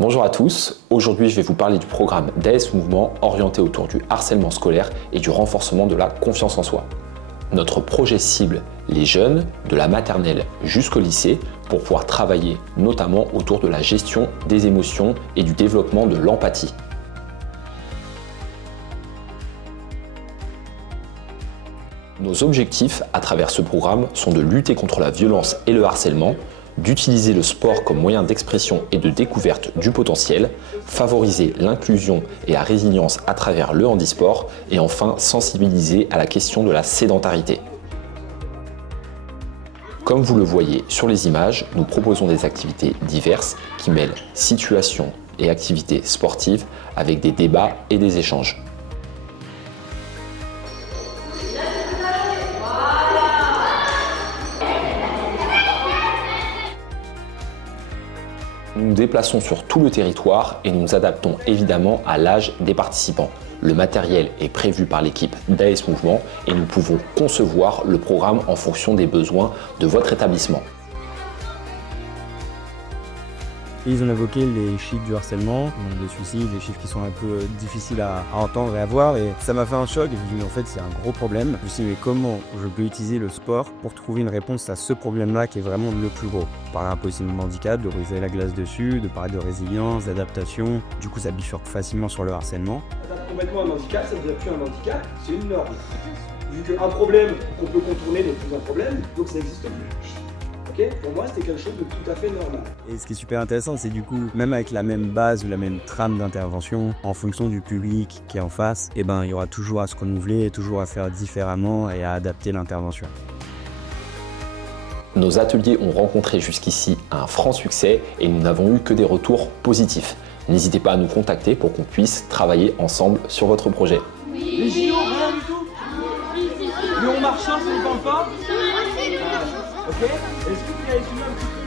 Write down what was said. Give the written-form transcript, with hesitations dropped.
Bonjour à tous, aujourd'hui je vais vous parler du programme d'AS Mouvement orienté autour du harcèlement scolaire et du renforcement de la confiance en soi. Notre projet cible les jeunes de la maternelle jusqu'au lycée pour pouvoir travailler notamment autour de la gestion des émotions et du développement de l'empathie. Nos objectifs à travers ce programme sont de lutter contre la violence et le harcèlement, d'utiliser le sport comme moyen d'expression et de découverte du potentiel, favoriser l'inclusion et la résilience à travers le handisport et enfin sensibiliser à la question de la sédentarité. Comme vous le voyez sur les images, nous proposons des activités diverses qui mêlent situations et activités sportives avec des débats et des échanges. Nous nous déplaçons sur tout le territoire et nous nous adaptons évidemment à l'âge des participants. Le matériel est prévu par l'équipe d'AS Mouvement et nous pouvons concevoir le programme en fonction des besoins de votre établissement. Ils ont évoqué les chiffres du harcèlement, donc les suicides, les chiffres qui sont un peu difficiles à entendre et à voir, et ça m'a fait un choc. Et je me suis dit, en fait, c'est un gros problème. Je me suis dit, mais comment je peux utiliser le sport pour trouver une réponse à ce problème-là qui est vraiment le plus gros? Parler un peu aussi de handicap, de briser la glace dessus, de parler de résilience, d'adaptation. Du coup, ça bifurque facilement sur le harcèlement. Complètement un handicap, ça ne devient plus un handicap, c'est une norme. Vu qu'un problème qu'on peut contourner n'est plus un problème, donc ça n'existe plus. Okay, pour moi, c'était quelque chose de tout à fait normal. Et ce qui est super intéressant, c'est du coup, même avec la même base ou la même trame d'intervention, en fonction du public qui est en face, il y aura toujours à se renouveler, toujours à faire différemment et à adapter l'intervention. Nos ateliers ont rencontré jusqu'ici un franc succès et nous n'avons eu que des retours positifs. N'hésitez pas à nous contacter pour qu'on puisse travailler ensemble sur votre projet. Les JO, rien du tout. Le on marchand, ça ne parle pas. Ok. Est-ce que vous avez suivi un petit peu